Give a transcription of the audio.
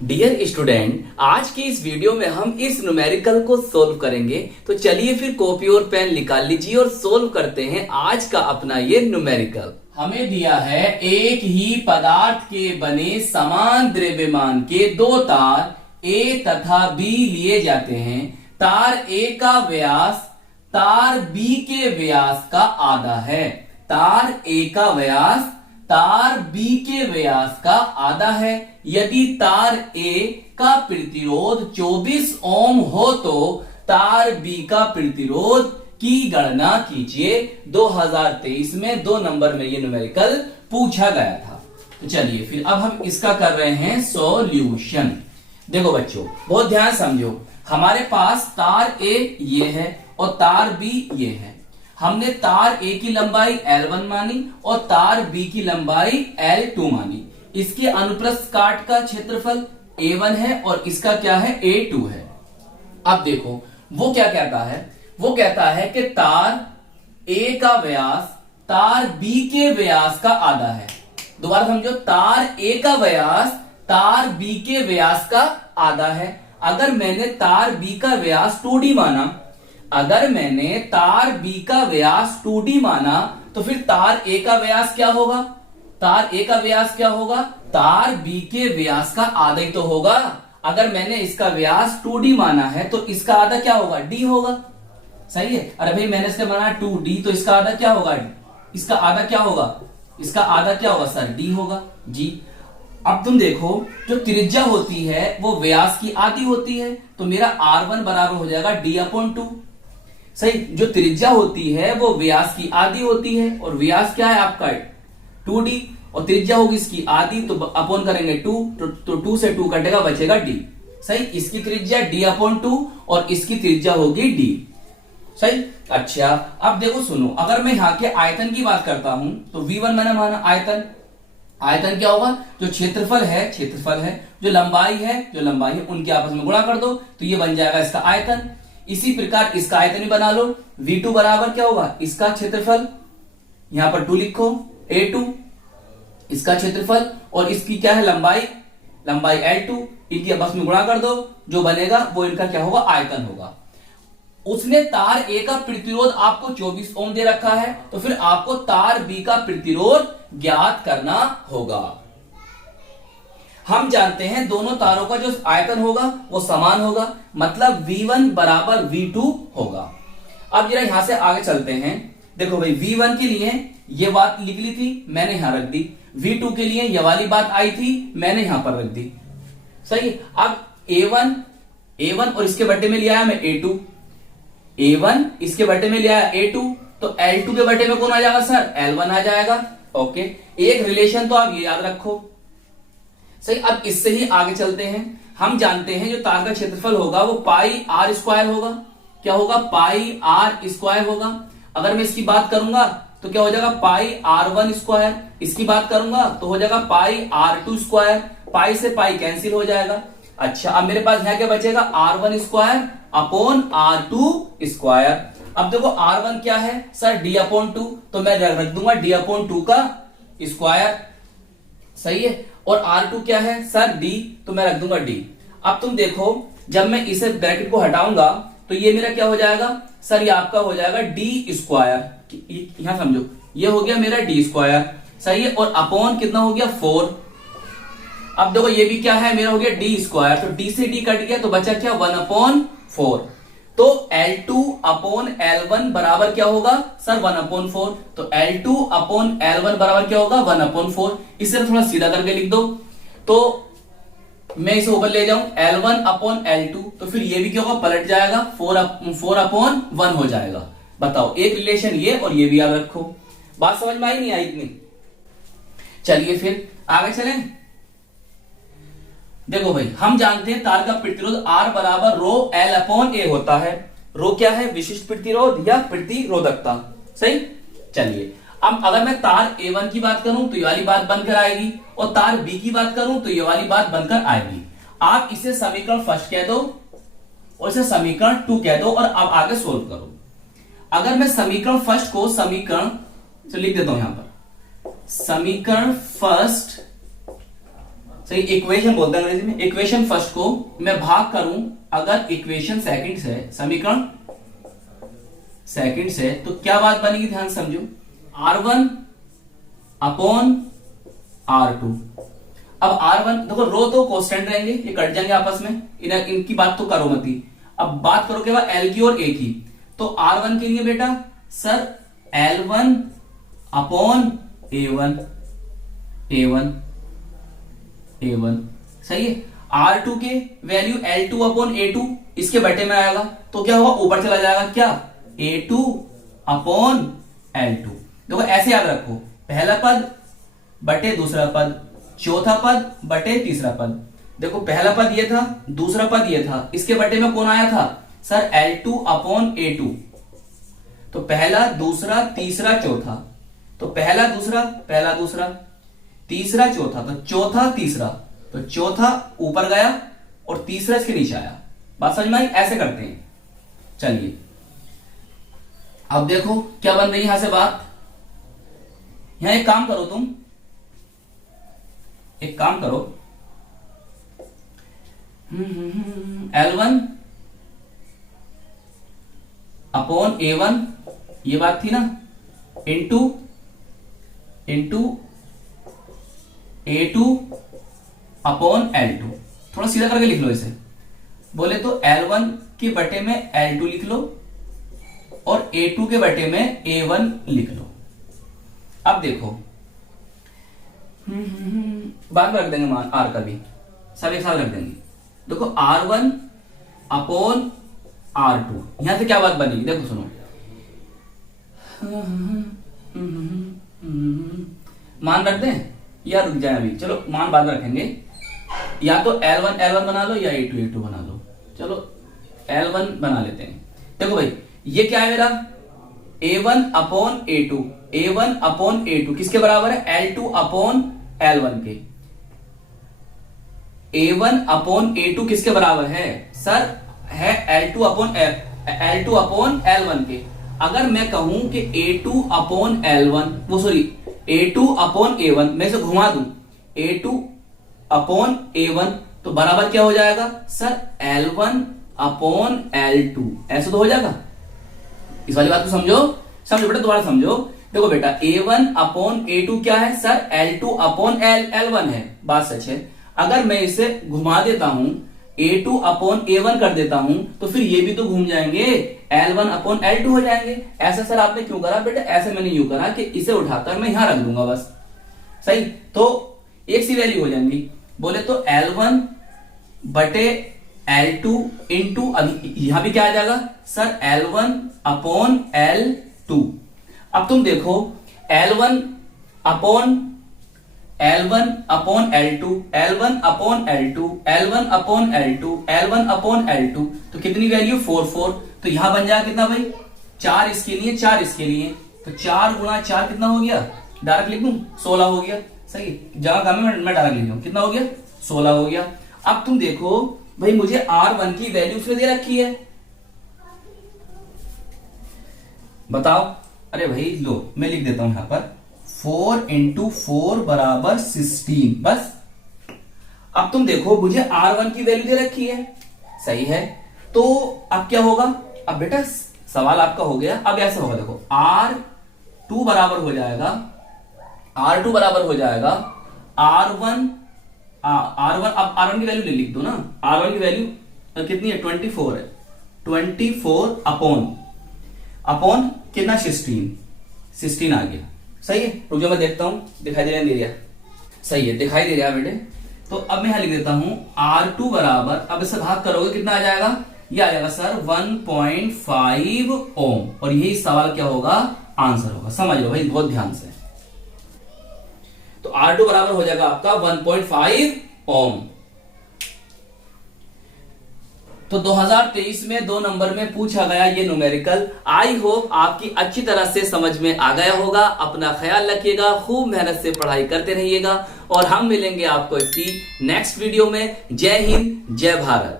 Dear student, आज की इस वीडियो में हम इस न्यूमेरिकल को सोल्व करेंगे। तो चलिए फिर कॉपी और पेन निकाल लीजिए और सोल्व करते हैं आज का अपना ये न्यूमेरिकल। हमें दिया है एक ही पदार्थ के बने समान द्रव्यमान के दो तार A तथा B लिए जाते हैं। तार A का व्यास तार B के व्यास का आधा है। तार A का व्यास तार B के व्यास का आधा है। यदि तार A का प्रतिरोध 24 ओम हो तो तार B का प्रतिरोध की गणना कीजिए। 2023 में 2 नंबर में ये न्यूमेरिकल पूछा गया था। तो चलिए फिर अब हम इसका कर रहे हैं सॉल्यूशन। देखो बच्चों, बहुत ध्यान समझो। हमारे पास तार A ये है और तार B ये है। हमने तार A की लंबाई L1 मानी और तार B की लंबाई L2 मानी। इसके अनुप्रस्थ काट का क्षेत्रफल A1 है और इसका क्या है, A2 है। अब देखो वो क्या कहता है, वो कहता है कि तार A का व्यास तार B के व्यास का आधा है। दोबारा समझो, तार A का व्यास तार B के व्यास का आधा है। अगर मैंने तार B का व्यास 2D माना, अगर मैंने तार B का व्यास 2D माना तो फिर तार A का व्यास क्या होगा? तार A का व्यास क्या होगा? तार B के व्यास का आधा ही तो होगा। अगर मैंने इसका व्यास 2D माना है तो इसका आधा क्या होगा? D होगा। सही है। अरे भाई मैंने इसका माना 2D तो इसका आधा क्या होगा? इसका आधा क्या होगा? इसका आधा क्या होगा सर? D होगा जी। अब तुम देखो, जो त्रिज्या होती है वो व्यास की आधी होती है, तो मेरा R1 बराबर हो जाएगा D/2। सही। जो त्रिज्या होती है वो व्यास की आधी होती है और व्यास क्या है आपका? 2D और त्रिज्या होगी इसकी आधी, तो अपॉन करेंगे 2, तो 2 से 2 कटेगा, बचेगा D। सही। इसकी त्रिज्या D/2 और इसकी त्रिज्या होगी D। सही। अच्छा अब देखो सुनो, अगर मैं यहाँ के आयतन की बात करता हूं तो V1 मैंने माना आयतन। आयतन क्या होगा? जो क्षेत्रफल है, क्षेत्रफल है, जो लंबाई है, जो लंबाई है, उनके आपस में गुणा कर दो तो ये बन जाएगा इसका आयतन। इसी प्रकार इसका आयतन भी बना लो। V2 बराबर क्या होगा? इसका क्षेत्रफल, यहां पर 2 लिखो, A2 इसका क्षेत्रफल और इसकी क्या है? लंबाई, लंबाई L2। इनकी आपस में गुणा कर दो, जो बनेगा वो इनका क्या होगा? आयतन होगा। उसने तार A का प्रतिरोध आपको 24 ओम दे रखा है, तो फिर आपको तार B का प्रतिरोध ज्ञात करना होगा। हम जानते हैं दोनों तारों का जो आयतन होगा वो समान होगा, मतलब V1 बराबर V2 होगा। अब जरा यहां से आगे चलते हैं। देखो भाई, V1 के लिए ये बात लिख ली थी, मैंने यहां रख दी। V2 के लिए ये वाली बात आई थी, मैंने यहां पर रख दी। सही। अब A1 और इसके बटे में लिया है मैं A2। A1 इसके बटे में लिया है A2, तो L2 के बटे में कौन आ जाएगा सर? L1 आ जाएगा। ओके, एक रिलेशन तो आप ये याद रखो। सही। अब इससे ही आगे चलते हैं। हम जानते हैं जो तार का क्षेत्रफल होगा वो पाई R स्क्वायर होगा। क्या होगा? पाई R स्क्वायर होगा। अगर मैं इसकी बात करूंगा तो क्या हो जाएगा? पाई R1 स्क्वायर। इसकी बात करूंगा तो हो जाएगा पाई R2 स्क्वायर। पाई से पाई कैंसिल हो जाएगा। अच्छा, अब मेरे पास यहां क्या बचेगा? R1 square upon R2 square. अब देखो R1 क्या है सर? D/2, तो मैं रख दूंगा D/2 का स्क्वायर। सही है। और R2 क्या है सर? D, तो मैं रख दूंगा D। अब तुम देखो, जब मैं इसे ब्रैकेट को हटाऊंगा तो ये मेरा क्या हो जाएगा सर? ये आपका हो जाएगा D स्क्वायर। यहां समझो, ये हो गया मेरा D स्क्वायर। सही है। और अपॉन कितना हो गया? 4। अब देखो ये भी क्या है? मेरा हो गया D स्क्वायर, तो D से D कट गया तो बचा क्या? 1/4। तो L2 अपॉन L1 बराबर क्या होगा सर? 1/4। तो L2 अपॉन L1 बराबर क्या होगा? 1/4। इसे थोड़ा सीधा करके लिख दो, तो मैं इसे ऊपर ले जाऊं L1 अपॉन L2, तो फिर ये भी क्या होगा? पलट जाएगा, 4/1 हो जाएगा। बताओ, एक रिलेशन ये और ये भी याद रखो। बात समझ में आई नहीं आई इतनी? चलिए फिर आगे चलें। देखो भाई, हम जानते हैं तार का प्रतिरोध R बराबर रो L/A होता है। रो क्या है? विशिष्ट प्रतिरोध या प्रतिरोधकता। सही। चलिए, अब अगर मैं तार A1 की बात करूं तो ये वाली बात बनकर आएगी, और तार B की बात करूं तो ये वाली बात बनकर आएगी। आप इसे समीकरण फर्स्ट कह दो और इसे समीकरण 2 कह दो और अब आगे सोल्व करो। अगर मैं समीकरण फर्स्ट को समीकरण से लिख देता हूं, यहां पर समीकरण फर्स्ट सही, इक्वेशन बोलते हैं अंग्रेजी में। इक्वेशन फर्स्ट को मैं भाग करूं, अगर इक्वेशन सेकंड से, समीकरण सेकंड से, तो क्या बात बनेगी, ध्यान समझो, R1 अपॉन R2। अब R1 देखो, रो तो कांस्टेंट रहेंगे, ये कट जाएंगे आपस में, इनकी बात तो करो मत ही। अब बात करो क्या, L की और A की। तो R1 के लिए बेटा सर L1 अपॉन A1, सही है। R2 के वैल्यू L2 अपॉन A2, इसके बटे में आएगा, तो क्या होगा, ऊपर चला जाएगा क्या, A2 अपॉन L2। देखो ऐसे याद रखो, पहला पद बटे दूसरा पद, चौथा पद बटे तीसरा पद। देखो पहला पद ये था, दूसरा पद ये था, इसके बटे में कौन आया था सर, L2 अपॉन A2। तो पहला दूसरा तीसरा चौथा, तो पहला दूसरा तीसरा चौथा, तो चौथा तीसरा, तो चौथा ऊपर गया और तीसरा इसके नीचे आया। बात समझ में आई, ऐसे करते हैं। चलिए अब देखो क्या बन रही है यहां से बात। यहां एक काम करो, तुम एक काम करो, L1 अपॉन A1, ये बात थी ना, इंटू A2 अपॉन L2। थोड़ा सीधा करके लिख लो इसे, बोले तो L1 के बटे में L2 लिख लो और A2 के बटे में A1 लिख लो। अब देखो बाद में रख देंगे मान R का भी, सब एक साथ रख देंगे। देखो R1 अपॉन R2, यहां से क्या बात बनी, देखो सुनो, मान रख दें या रुक जाए अभी, चलो मान बाद में रखेंगे। या तो L1 बना लो या A2 बना लो, चलो L1 बना लेते हैं। देखो भाई ये क्या है मेरा, A1 अपॉन A2 किसके बराबर है, L2 अपॉन L1 के। A1 अपॉन A2 किसके बराबर है सर, है L2 अपॉन L1 के। अगर मैं कहूं कि A2 अपॉन L1, वो सॉरी A2 अपॉन A1, मैं इसे घुमा दूं A2 अपॉन A1, तो बराबर क्या हो जाएगा सर, L1 अपॉन L2, ऐसा तो हो जाएगा। इस वाली बात को समझो बेटा, दोबारा समझो। देखो बेटा A1 अपॉन A2 क्या है सर, L2 अपॉन L1 है, बात सच है। अगर मैं इसे घुमा देता हूं, A2 अपॉन A1 कर देता हूं, तो फिर ये भी तो घूम जाएंगे, L1 अपॉन L2 हो जाएंगे। ऐसा सर आपने क्यों करा बेटा, ऐसे मैंने यूं करा कि इसे उठाकर मैं यहां रख दूंगा बस, सही, तो एक सी वैल्यू हो जाएंगी। बोले तो L1 बटे L2 इंटू, अभी यहां भी क्या आ जाएगा सर, L1 अपॉन L2। अब तुम देखो L1 अपॉन L2, तो कितनी वैल्यू 4, तो यहां बन जाएगा कितना भाई, 4 इसके लिए 4 इसके लिए, तो 4 गुणा 4 कितना हो गया, डायरेक्ट लिख दूं 16 हो गया, सही, जगह कम है मैं डायरेक्ट लिख दूं, कितना हो गया 16 हो गया। अब तुम देखो भाई मुझे R1 की वैल्यू उसमें दे रखी है, बताओ, अरे भाई लो मैं लिख देता हूं यहां पर 4 इंटू 4 बराबर 16, बस। अब तुम देखो मुझे R1 की वैल्यू दे रखी है, सही है, तो अब क्या होगा, अब बेटा सवाल आपका हो गया, अब ऐसा होगा, देखो R2 बराबर हो जाएगा R1, अब R1 की वैल्यू लिख दो ना, R1 की वैल्यू कितनी है 24 है, 24 अपॉन कितना 16 आ गया, सही है। रुक जाओ मैं देखता हूं, दिखाई दे रहा है, सही है दिखाई दे रहा है बेटे। तो अब मैं यहां लिख देता हूं R2 बराबर, अब इससे भाग करोगे कितना आ जाएगा, ये आ जाएगा सर 1.5 ओम, और यही सवाल क्या होगा, आंसर होगा, समझ लो भाई बहुत ध्यान से। तो R2 बराबर हो जाएगा आपका 1.5 ओम। तो 2023 में 2 नंबर में पूछा गया ये न्यूमेरिकल। आई होप आपकी अच्छी तरह से समझ में आ गया होगा। अपना ख्याल रखिएगा, खूब मेहनत से पढ़ाई करते रहिएगा और हम मिलेंगे आपको इसकी नेक्स्ट वीडियो में। जय हिंद, जय भारत।